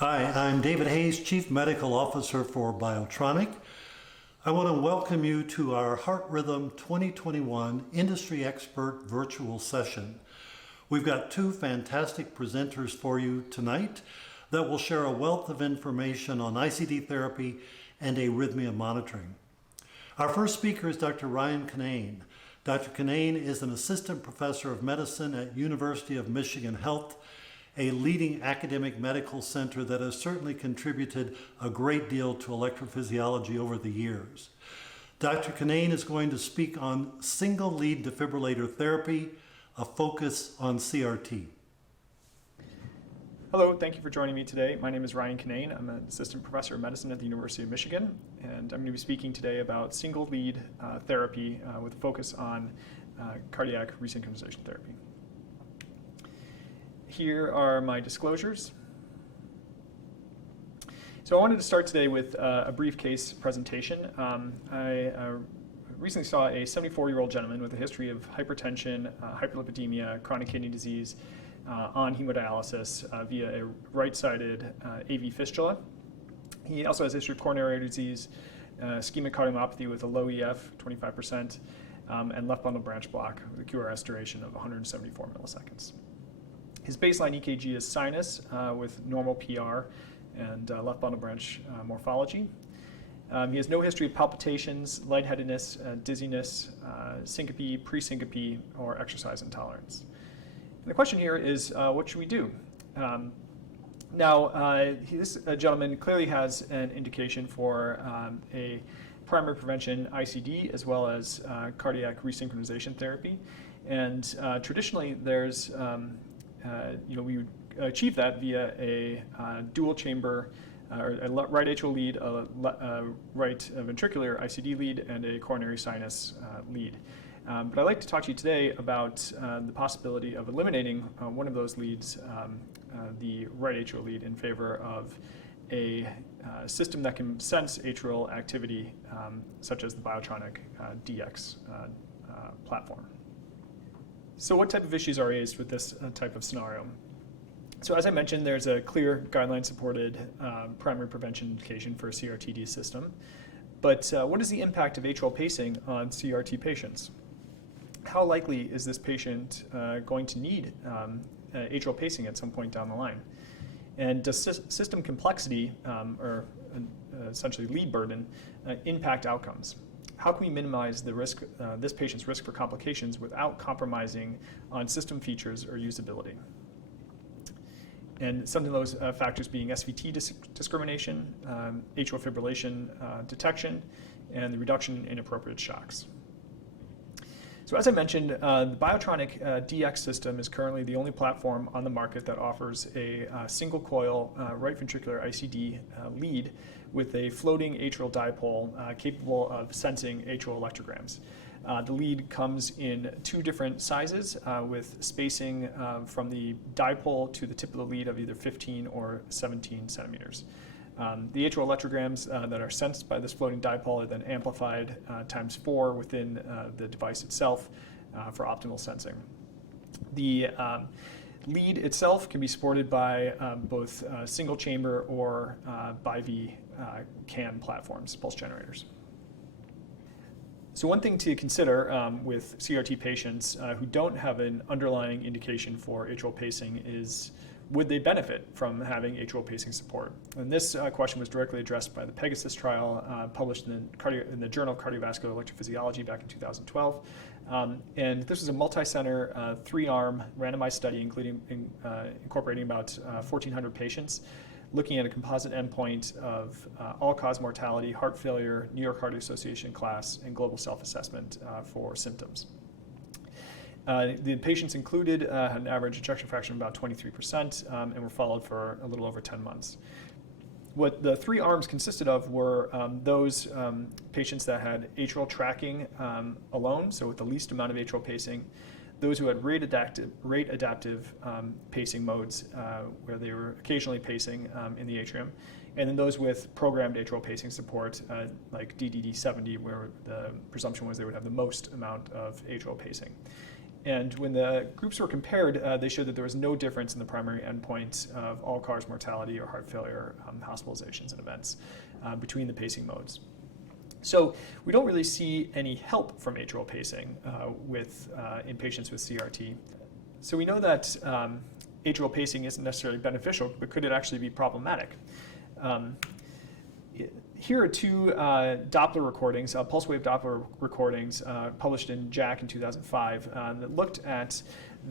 Hi, I'm David Hayes, Chief Medical Officer for Biotronik. I want to welcome you to our Heart Rhythm 2021 Industry Expert Virtual Session. We've got two fantastic presenters for you tonight that will share a wealth of information on ICD therapy and arrhythmia monitoring. Our first speaker is Dr. Ryan Kinane. Dr. Kinane is an assistant professor of medicine at University of Michigan Health, a leading academic medical center that has certainly contributed a great deal to electrophysiology over the years. Dr. Kinane is going to speak on single lead defibrillator therapy, a focus on CRT. Hello, thank you for joining me today. My name is Ryan Kinane. I'm an assistant professor of medicine at the University of Michigan, and I'm going to be speaking today about single lead therapy with a focus on cardiac resynchronization therapy. Here are my disclosures. So I wanted to start today with a brief case presentation. I recently saw a 74-year-old gentleman with a history of hypertension, hyperlipidemia, chronic kidney disease on hemodialysis via a right-sided AV fistula. He also has a history of coronary disease, ischemic cardiomyopathy with a low EF, 25%, and left bundle branch block with a QRS duration of 174 milliseconds. His baseline EKG is sinus with normal PR and left bundle branch morphology. He has no history of palpitations, lightheadedness, dizziness, syncope, pre-syncope, or exercise intolerance. And the question here is, what should we do? This gentleman clearly has an indication for a primary prevention ICD as well as cardiac resynchronization therapy. And traditionally, there's we would achieve that via a dual chamber, or a right atrial lead, a right ventricular ICD lead, and a coronary sinus lead. But I'd like to talk to you today about the possibility of eliminating one of those leads, the right atrial lead, in favor of a system that can sense atrial activity, such as the Biotronik DX platform. So what type of issues are raised with this type of scenario? So as I mentioned, there's a clear guideline-supported primary prevention indication for a CRT-D system. But what is the impact of atrial pacing on CRT patients? How likely is this patient going to need atrial pacing at some point down the line? And does system complexity, or essentially lead burden, impact outcomes? How can we minimize the risk, this patient's risk for complications without compromising on system features or usability? And some of those factors being SVT discrimination, atrial fibrillation detection, and the reduction in inappropriate shocks. So as I mentioned, the Biotronik DX system is currently the only platform on the market that offers a single coil right ventricular ICD lead with a floating atrial dipole capable of sensing atrial electrograms. The lead comes in two different sizes with spacing from the dipole to the tip of the lead of either 15 or 17 centimeters. The atrial electrograms that are sensed by this floating dipole are then amplified times 4 within the device itself for optimal sensing. The lead itself can be supported by both single chamber or BiV CAN platforms, pulse generators. So one thing to consider with CRT patients who don't have an underlying indication for atrial pacing is, would they benefit from having atrial pacing support? And this question was directly addressed by the Pegasus trial published in the Journal of Cardiovascular Electrophysiology back in 2012. And this was a multi-center, 3-arm randomized study incorporating about 1,400 patients, looking at a composite endpoint of all-cause mortality, heart failure, New York Heart Association class, and global self-assessment for symptoms. The patients included had an average ejection fraction of about 23% and were followed for a little over 10 months. What the 3 arms consisted of were those patients that had atrial tracking alone, so with the least amount of atrial pacing, those who had rate adaptive pacing modes where they were occasionally pacing in the atrium, and then those with programmed atrial pacing support like DDD-70, where the presumption was they would have the most amount of atrial pacing. And when the groups were compared, they showed that there was no difference in the primary endpoint of all-cause mortality or heart failure hospitalizations and events between the pacing modes. So we don't really see any help from atrial pacing in patients with CRT. So we know that atrial pacing isn't necessarily beneficial, but could it actually be problematic? Here are two Doppler recordings, pulse wave Doppler recordings published in JACC in 2005 that looked at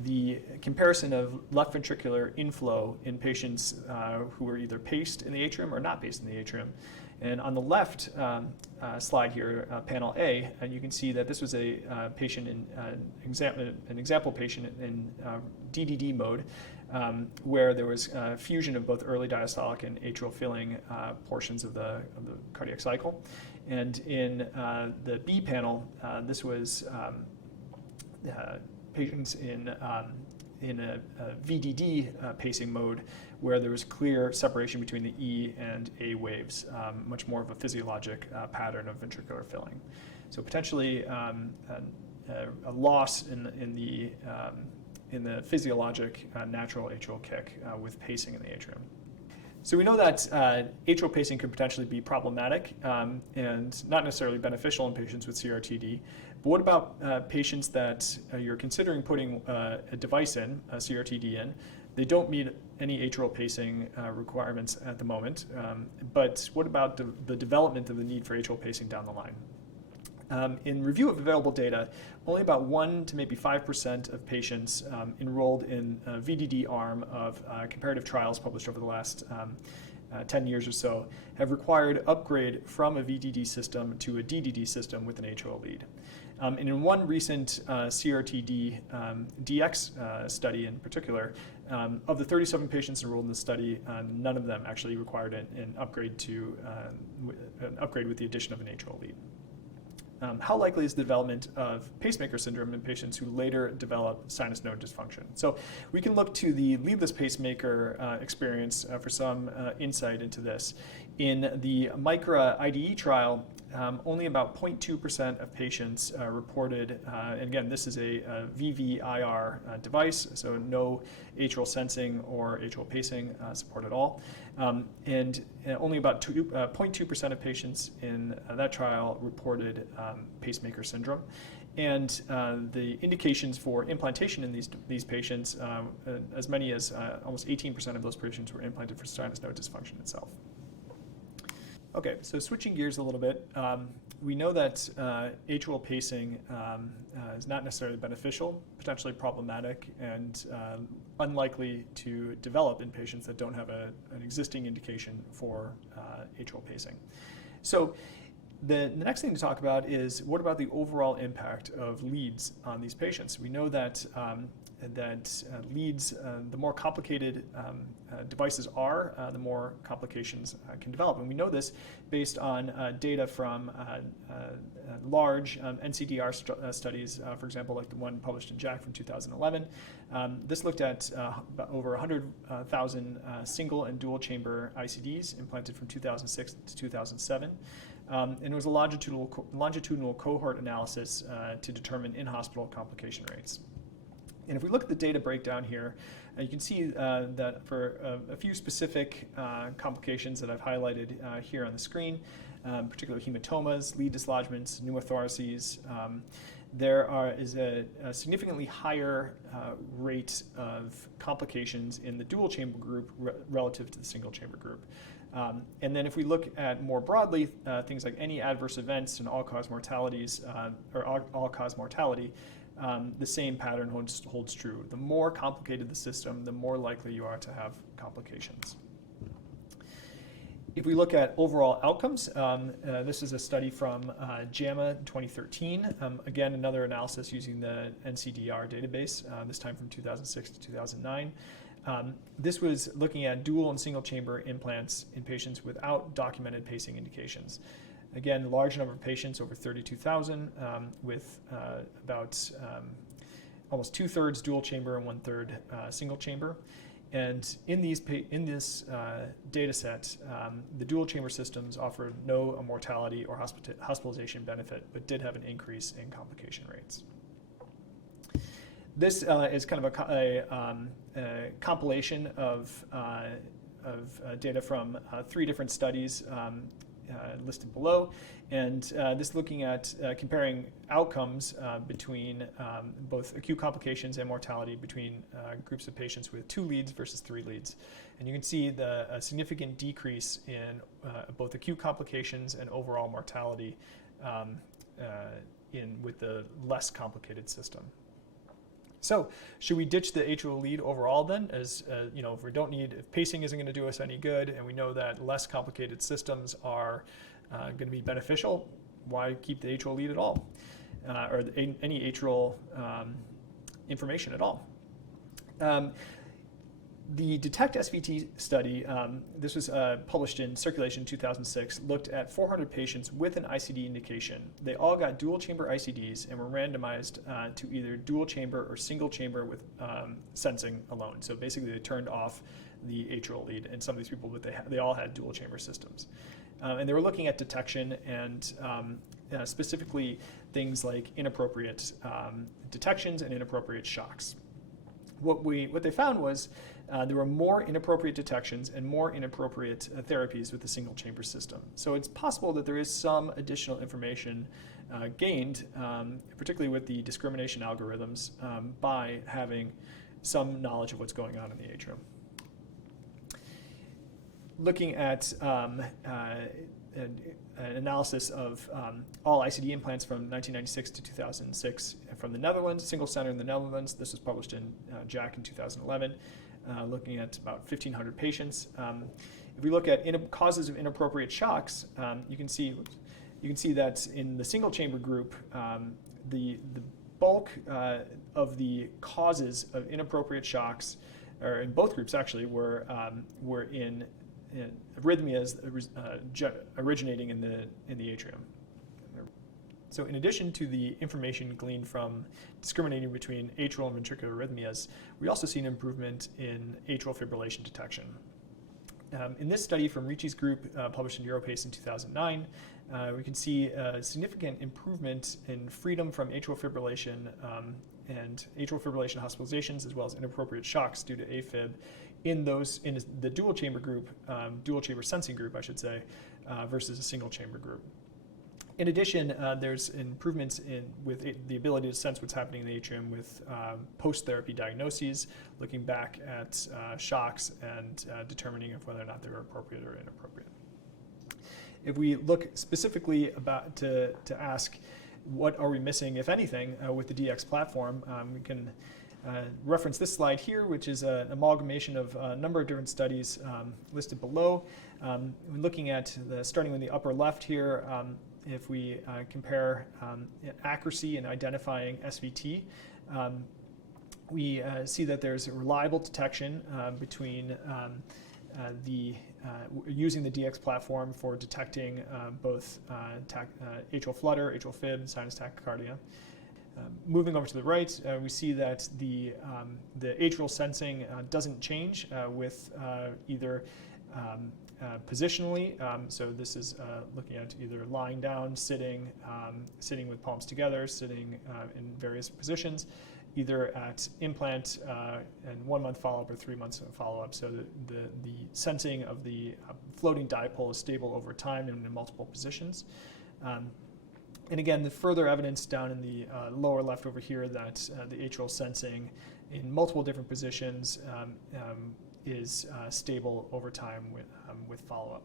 the comparison of left ventricular inflow in patients who were either paced in the atrium or not paced in the atrium. And on the left slide here, panel A, you can see that this was a patient an example patient in DDD mode, where there was fusion of both early diastolic and atrial filling portions of the cardiac cycle. And in the B panel, this was patients in a VDD pacing mode, where there was clear separation between the E and A waves, much more of a physiologic pattern of ventricular filling. So potentially a loss in the physiologic natural atrial kick with pacing in the atrium. So we know that atrial pacing could potentially be problematic and not necessarily beneficial in patients with CRTD. But what about patients that you're considering putting a device in, a CRTD in? They don't meet any atrial pacing requirements at the moment, but what about the development of the need for atrial pacing down the line? In review of available data, only about 1 to maybe 5% of patients enrolled in a VDD arm of comparative trials published over the last 10 years or so have required upgrade from a VDD system to a DDD system with an atrial lead. And in one recent CRTD DX study in particular, of the 37 patients enrolled in the study, none of them actually required an upgrade with the addition of an atrial lead. How likely is the development of pacemaker syndrome in patients who later develop sinus node dysfunction? So we can look to the leadless pacemaker experience for some insight into this. In the MICRA IDE trial, only about 0.2% of patients reported, and again, this is a VVIR device, so no atrial sensing or atrial pacing support at all. And only about 0.2% of patients in that trial reported pacemaker syndrome. And the indications for implantation in these patients, as many as almost 18% of those patients were implanted for sinus node dysfunction itself. Okay, so switching gears a little bit, we know that atrial pacing is not necessarily beneficial, potentially problematic, and unlikely to develop in patients that don't have an existing indication for atrial pacing. So the next thing to talk about is what about the overall impact of leads on these patients? We know that leads, the more complicated devices are, the more complications can develop. And we know this based on data from large NCDR studies, for example, like the one published in JACC from 2011. This looked at over 100,000 single and dual chamber ICDs implanted from 2006 to 2007. And it was a longitudinal cohort analysis to determine in-hospital complication rates. And if we look at the data breakdown here, you can see that for a few specific complications that I've highlighted here on the screen, particularly hematomas, lead dislodgements, pneumothoraces, there is a significantly higher rate of complications in the dual chamber group relative to the single chamber group. And then if we look at more broadly, things like any adverse events and all-cause mortalities, or all-cause mortality, the same pattern holds true. The more complicated the system, the more likely you are to have complications. If we look at overall outcomes, this is a study from JAMA 2013. Again, another analysis using the NCDR database, this time from 2006 to 2009. This was looking at dual and single chamber implants in patients without documented pacing indications. Again, large number of patients, over 32,000, with about almost 2/3 dual chamber and 1/3 single chamber. And in this data set, the dual chamber systems offered no mortality or hospitalization benefit, but did have an increase in complication rates. This is kind of a compilation of data from 3 different studies listed below, and this looking at comparing outcomes between both acute complications and mortality between groups of patients with 2 leads versus 3 leads. And you can see a significant decrease in both acute complications and overall mortality with the less complicated system. So, should we ditch the atrial lead overall then? As if pacing isn't going to do us any good, and we know that less complicated systems are going to be beneficial, why keep the atrial lead at all, or any atrial information at all? The DETECT SVT study, this was published in Circulation 2006, looked at 400 patients with an ICD indication. They all got dual chamber ICDs and were randomized to either dual chamber or single chamber with sensing alone. So basically they turned off the atrial lead, and some of these people, but they all had dual chamber systems. And they were looking at detection and specifically things like inappropriate detections and inappropriate shocks. What they found was there were more inappropriate detections and more inappropriate therapies with the single chamber system. So it's possible that there is some additional information gained, particularly with the discrimination algorithms, by having some knowledge of what's going on in the atrium. Looking at an analysis of all ICD implants from 1996 to 2006 from the Netherlands, single center in the Netherlands. This was published in JACC in 2011, looking at about 1,500 patients. If we look at causes of inappropriate shocks, you can see that in the single chamber group, the bulk of the causes of inappropriate shocks, or in both groups actually, were in arrhythmias originating in the atrium. So in addition to the information gleaned from discriminating between atrial and ventricular arrhythmias, we also see an improvement in atrial fibrillation detection. In this study from Ricci's group, published in EuroPace in 2009, we can see a significant improvement in freedom from atrial fibrillation and atrial fibrillation hospitalizations, as well as inappropriate shocks due to AFib in the dual chamber group, dual chamber sensing group, I should say, versus a single chamber group. In addition, there's improvements with the ability to sense what's happening in the atrium with post-therapy diagnoses, looking back at shocks and determining if whether or not they were appropriate or inappropriate. If we look specifically to ask what are we missing, if anything, with the DX platform, we can reference this slide here, which is an amalgamation of a number of different studies listed below. Looking at starting with the upper left here, if we compare accuracy in identifying SVT, we see that there's a reliable detection between using the DX platform for detecting both atrial flutter, atrial fib, and sinus tachycardia. Moving over to the right, we see that the atrial sensing doesn't change with either positionally, so this is looking at either lying down, sitting, sitting with palms together, sitting in various positions, either at implant and 1 month follow-up or 3 months follow-up. So the sensing of the floating dipole is stable over time and in multiple positions. And again, the further evidence down in the lower left over here that the atrial sensing in multiple different positions is stable over time with follow-up.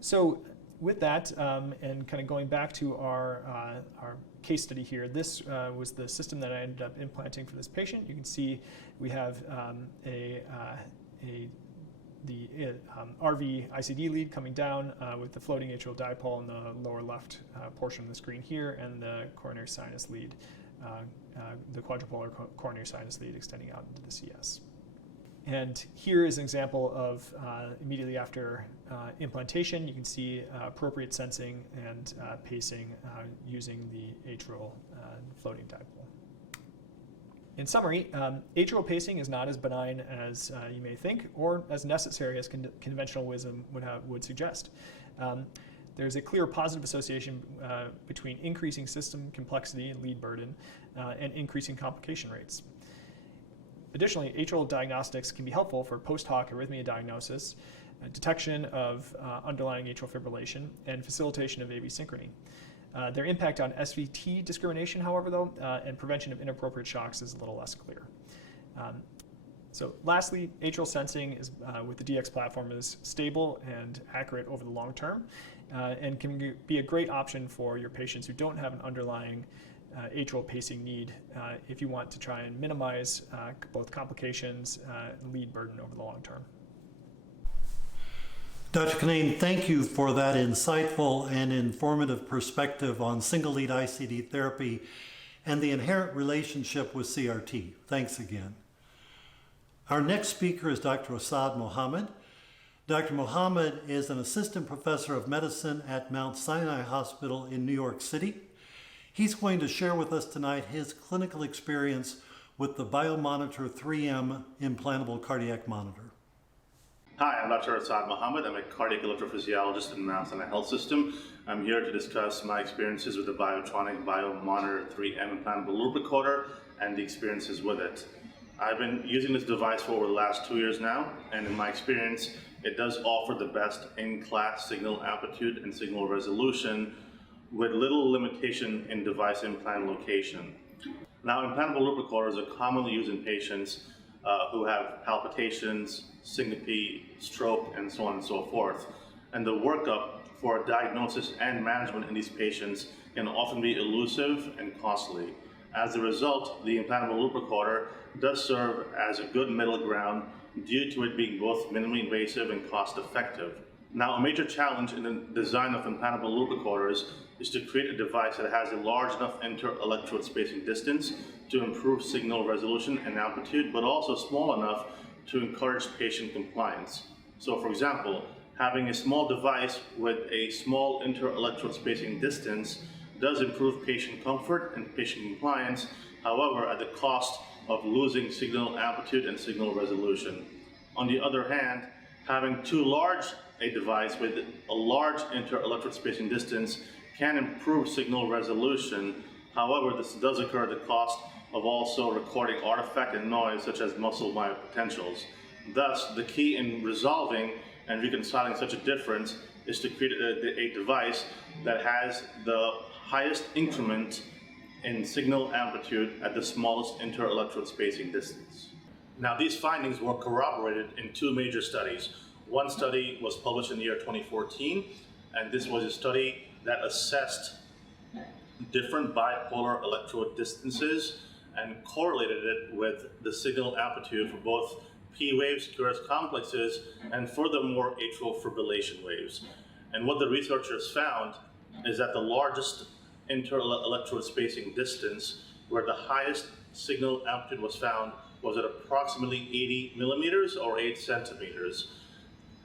So with that, and kind of going back to our case study here, this was the system that I ended up implanting for this patient. You can see we have the RV ICD lead coming down with the floating atrial dipole in the lower left portion of the screen here, and the coronary sinus lead, the quadripolar coronary sinus lead extending out into the CS. And here is an example of immediately after implantation, you can see appropriate sensing and pacing using the atrial floating dipole. In summary, atrial pacing is not as benign as you may think, or as necessary as conventional wisdom would suggest. there's a clear positive association between increasing system complexity and lead burden and increasing complication rates. Additionally, atrial diagnostics can be helpful for post-hoc arrhythmia diagnosis, detection of underlying atrial fibrillation, and facilitation of AV synchrony. Their impact on SVT discrimination, however, though, and prevention of inappropriate shocks is a little less clear. So lastly, atrial sensing with the DX platform is stable and accurate over the long term and can be a great option for your patients who don't have an underlying atrial pacing need if you want to try and minimize both complications and lead burden over the long term. Dr. Kinane, thank you for that insightful and informative perspective on single lead ICD therapy and the inherent relationship with CRT. Thanks again. Our next speaker is Dr. Asad Mohammed. Dr. Mohammed is an assistant professor of medicine at Mount Sinai Hospital in New York City. He's going to share with us tonight his clinical experience with the BioMonitor 3M implantable cardiac monitor. Hi, I'm Dr. Asad Mohammed. I'm a cardiac electrophysiologist in Mount Sinai Health System. I'm here to discuss my experiences with the Biotronic BioMonitor 3M implantable loop recorder and the experiences with it. I've been using this device for over the last 2 years now, and in my experience, it does offer the best in-class signal amplitude and signal resolution with little limitation in device implant location. Now, implantable loop recorders are commonly used in patients who have palpitations, syncope, stroke, and so on and so forth. And the workup for diagnosis and management in these patients can often be elusive and costly. As a result, the implantable loop recorder does serve as a good middle ground due to it being both minimally invasive and cost effective. Now, a major challenge in the design of implantable loop recorders is to create a device that has a large enough inter-electrode spacing distance to improve signal resolution and amplitude, but also small enough to encourage patient compliance. So, for example, having a small device with a small inter-electrode spacing distance does improve patient comfort and patient compliance, however, at the cost of losing signal amplitude and signal resolution. On the other hand, having too large a device with a large inter-electrode spacing distance can improve signal resolution. However, this does occur at the cost of also recording artifact and noise such as muscle myopotentials. Thus, the key in resolving and reconciling such a difference is to create a device that has the highest increment in signal amplitude at the smallest inter-electrode spacing distance. Now, these findings were corroborated in 2 major studies. One study was published in the year 2014, and this was a study that assessed different bipolar electrode distances and correlated it with the signal amplitude for both P waves, QRS complexes, and furthermore atrial fibrillation waves. And what the researchers found is that the largest inter-electrode spacing distance, where the highest signal amplitude was found, was at approximately 80 millimeters or 8 centimeters.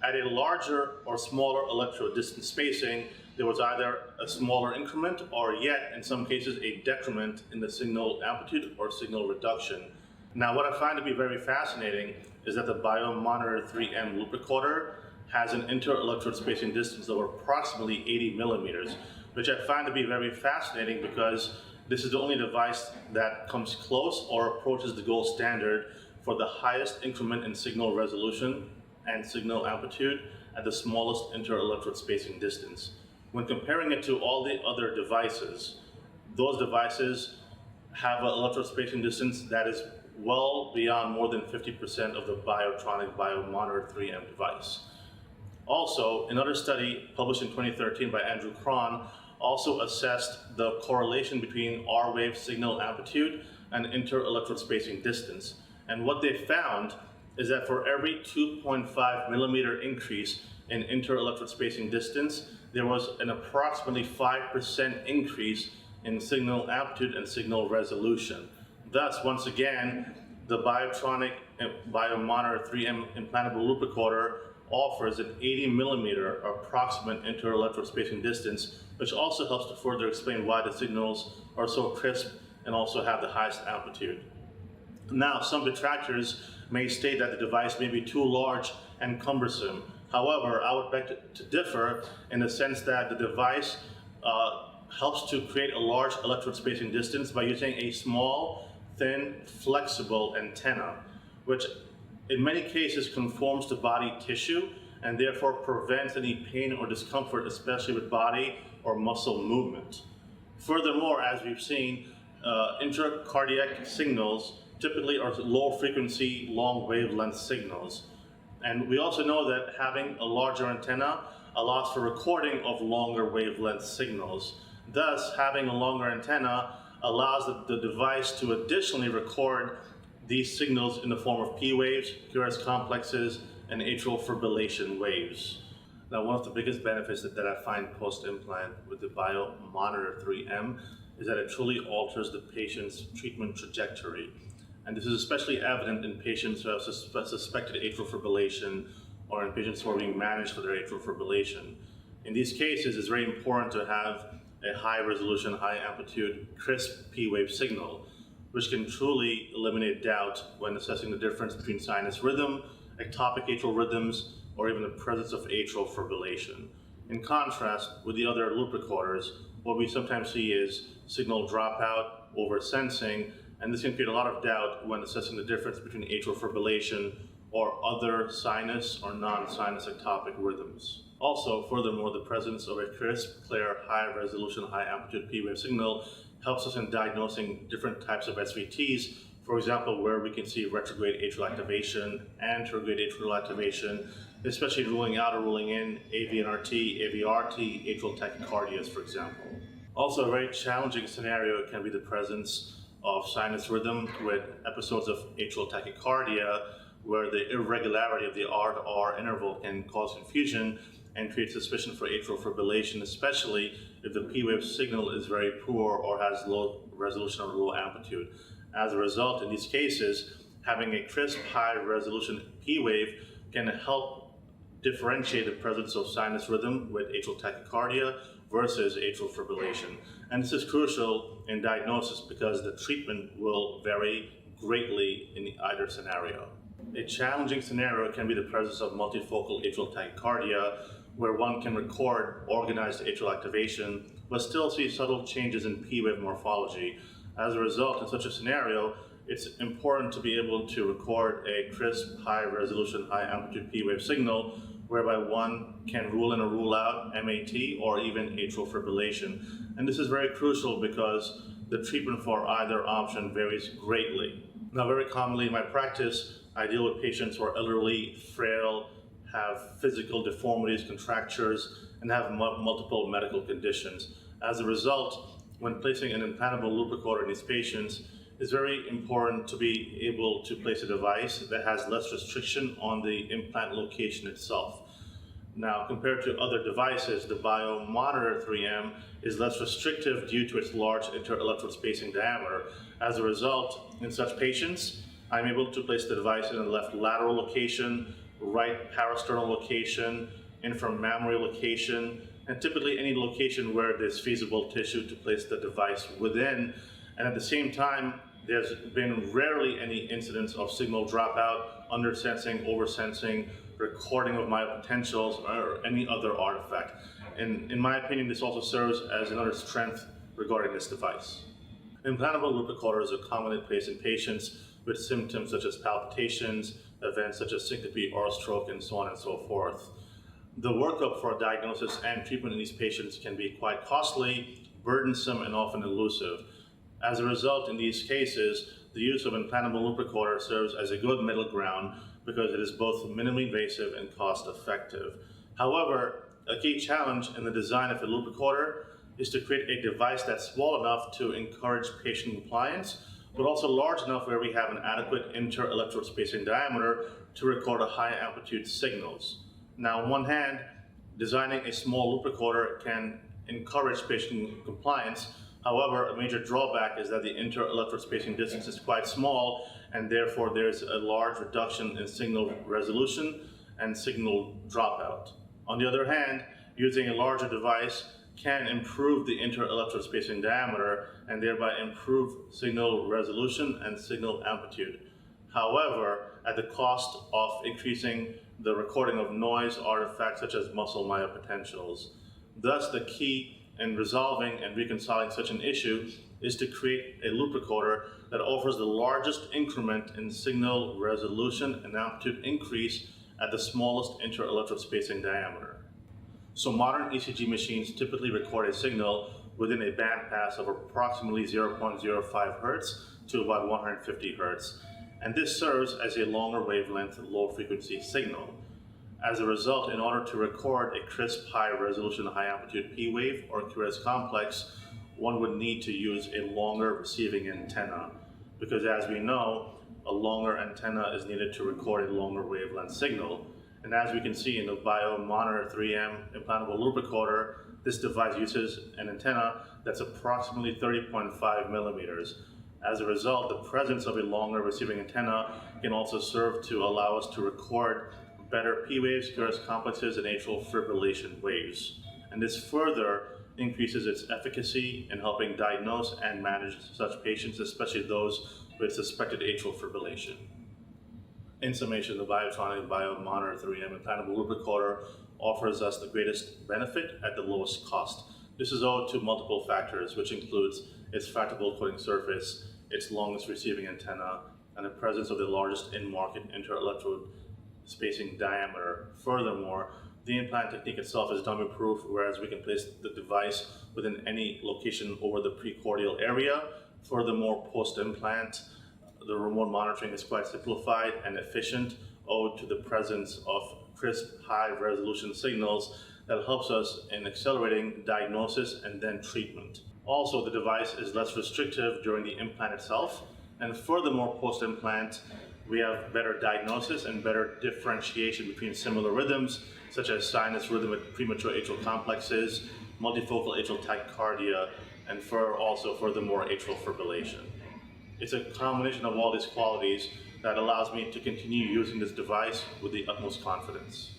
At a larger or smaller electrode distance spacing, there was either a smaller increment or yet, in some cases, a decrement in the signal amplitude or signal reduction. Now, what I find to be very fascinating is that the BioMonitor 3M loop recorder has an inter-electrode spacing distance of approximately 80 millimeters, which I find to be very fascinating because this is the only device that comes close or approaches the gold standard for the highest increment in signal resolution and signal amplitude at the smallest inter-electrode spacing distance. When comparing it to all the other devices, those devices have an electrode spacing distance that is well beyond more than 50% of the Biotronic BioMonitor 3M device. Also, another study published in 2013 by Andrew Cron also assessed the correlation between R-wave signal amplitude and inter-electrode spacing distance. And what they found is that for every 2.5 millimeter increase in inter-electrode spacing distance, there was an approximately 5% increase in signal amplitude and signal resolution. Thus, once again, the Biotronic BioMonitor 3M implantable loop recorder offers an 80 millimeter approximate inter-electrode spacing distance, which also helps to further explain why the signals are so crisp and also have the highest amplitude. Now, some detractors may state that the device may be too large and cumbersome. However, I would beg to differ in the sense that the device helps to create a large electrode spacing distance by using a small, thin, flexible antenna, which in many cases conforms to body tissue and therefore prevents any pain or discomfort, especially with body or muscle movement. Furthermore, as we've seen, intracardiac signals typically are low frequency, long wavelength signals. And we also know that having a larger antenna allows for recording of longer wavelength signals. Thus, having a longer antenna allows the device to additionally record these signals in the form of P waves, QRS complexes, and atrial fibrillation waves. Now, one of the biggest benefits that I find post-implant with the BioMonitor 3M is that it truly alters the patient's treatment trajectory. And this is especially evident in patients who have suspected atrial fibrillation or in patients who are being managed for their atrial fibrillation. In these cases, it's very important to have a high resolution, high amplitude, crisp P-wave signal, which can truly eliminate doubt when assessing the difference between sinus rhythm, ectopic atrial rhythms, or even the presence of atrial fibrillation. In contrast with the other loop recorders, what we sometimes see is signal dropout, oversensing, and this can create a lot of doubt when assessing the difference between atrial fibrillation or other sinus or non-sinus ectopic rhythms. Also, furthermore, the presence of a crisp, clear, high-resolution, high-amplitude P-wave signal helps us in diagnosing different types of SVTs, for example, where we can see retrograde atrial activation, anterograde atrial activation, especially ruling out or ruling in AVNRT, AVRT, atrial tachycardias, for example. Also, a very challenging scenario can be the presence of sinus rhythm with episodes of atrial tachycardia, where the irregularity of the R to R interval can cause confusion and create suspicion for atrial fibrillation, especially if the P-wave signal is very poor or has low resolution or low amplitude. As a result, in these cases, having a crisp, high-resolution P-wave can help differentiate the presence of sinus rhythm with atrial tachycardia versus atrial fibrillation. And this is crucial in diagnosis because the treatment will vary greatly in either scenario. A challenging scenario can be the presence of multifocal atrial tachycardia, where one can record organized atrial activation, but still see subtle changes in P-wave morphology. As a result, in such a scenario, it's important to be able to record a crisp, high-resolution, high-amplitude P-wave signal, whereby one can rule in or rule out MAT or even atrial fibrillation. And this is very crucial because the treatment for either option varies greatly. Now, very commonly in my practice, I deal with patients who are elderly, frail, have physical deformities, contractures, and have multiple medical conditions. As a result, when placing an implantable loop recorder in these patients, it's very important to be able to place a device that has less restriction on the implant location itself. Now, compared to other devices, the BioMonitor 3M is less restrictive due to its large inter-electrode spacing diameter. As a result, in such patients, I'm able to place the device in the left lateral location, right parasternal location, inframammary location, and typically any location where there's feasible tissue to place the device within. And at the same time, there's been rarely any incidents of signal dropout, undersensing, oversensing, recording of myopotentials, or any other artifact. And in my opinion, this also serves as another strength regarding this device. Implantable loop recorders are commonly placed in patients with symptoms such as palpitations, events such as syncope or stroke, and so on and so forth. The workup for diagnosis and treatment in these patients can be quite costly, burdensome, and often elusive. As a result, in these cases, the use of implantable loop recorder serves as a good middle ground because it is both minimally invasive and cost effective. However, a key challenge in the design of a loop recorder is to create a device that's small enough to encourage patient compliance, but also large enough where we have an adequate inter-electrode spacing diameter to record a high amplitude signals. Now, on one hand, designing a small loop recorder can encourage patient compliance. However, a major drawback is that the inter-electrode spacing distance is quite small, and therefore there's a large reduction in signal resolution and signal dropout. On the other hand, using a larger device can improve the inter-electrode spacing diameter and thereby improve signal resolution and signal amplitude. However, at the cost of increasing the recording of noise artifacts such as muscle myopotentials. Thus, the key in resolving and reconciling such an issue is to create a loop recorder that offers the largest increment in signal resolution and amplitude increase at the smallest inter-electrode spacing diameter. So modern ECG machines typically record a signal within a bandpass of approximately 0.05 Hertz to about 150 Hertz, and this serves as a longer wavelength, low frequency signal. As a result, in order to record a crisp, high resolution, high amplitude P wave or QRS complex, one would need to use a longer receiving antenna, because as we know, a longer antenna is needed to record a longer wavelength signal. And as we can see in the BioMonitor 3M implantable loop recorder, this device uses an antenna that's approximately 30.5 millimeters. As a result, the presence of a longer receiving antenna can also serve to allow us to record better P waves, QRS complexes, and atrial fibrillation waves. And this further increases its efficacy in helping diagnose and manage such patients, especially those with suspected atrial fibrillation. In summation, the Biotronic BioMonitor 3M implantable loop recorder offers us the greatest benefit at the lowest cost. This is owed to multiple factors, which includes its fractal coating surface, its longest receiving antenna, and the presence of the largest in-market inter-electrode spacing diameter. Furthermore, the implant technique itself is dummy-proof, whereas we can place the device within any location over the precordial area. Furthermore, post-implant, the remote monitoring is quite simplified and efficient, owed to the presence of crisp, high-resolution signals that helps us in accelerating diagnosis and then treatment. Also, the device is less restrictive during the implant itself, and furthermore, post-implant, we have better diagnosis and better differentiation between similar rhythms, such as sinus rhythm with premature atrial complexes, multifocal atrial tachycardia, and furthermore atrial fibrillation. It's a combination of all these qualities that allows me to continue using this device with the utmost confidence.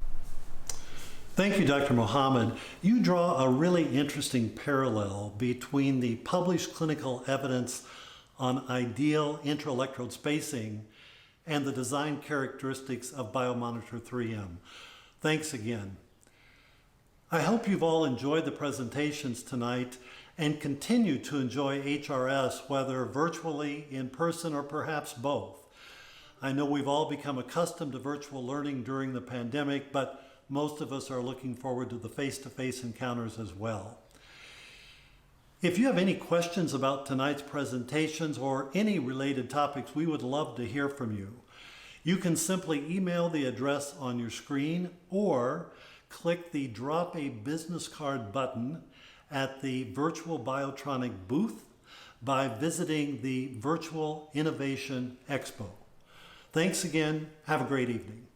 Thank you, Dr. Mohammed. You draw a really interesting parallel between the published clinical evidence on ideal inter-electrode spacing and the design characteristics of BioMonitor 3M. Thanks again. I hope you've all enjoyed the presentations tonight and continue to enjoy HRS, whether virtually, in person, or perhaps both. I know we've all become accustomed to virtual learning during the pandemic, but most of us are looking forward to the face-to-face encounters as well. If you have any questions about tonight's presentations or any related topics, we would love to hear from you. You can simply email the address on your screen or click the Drop a Business Card button at the Virtual Biotronic booth by visiting the Virtual Innovation Expo. Thanks again. Have a great evening.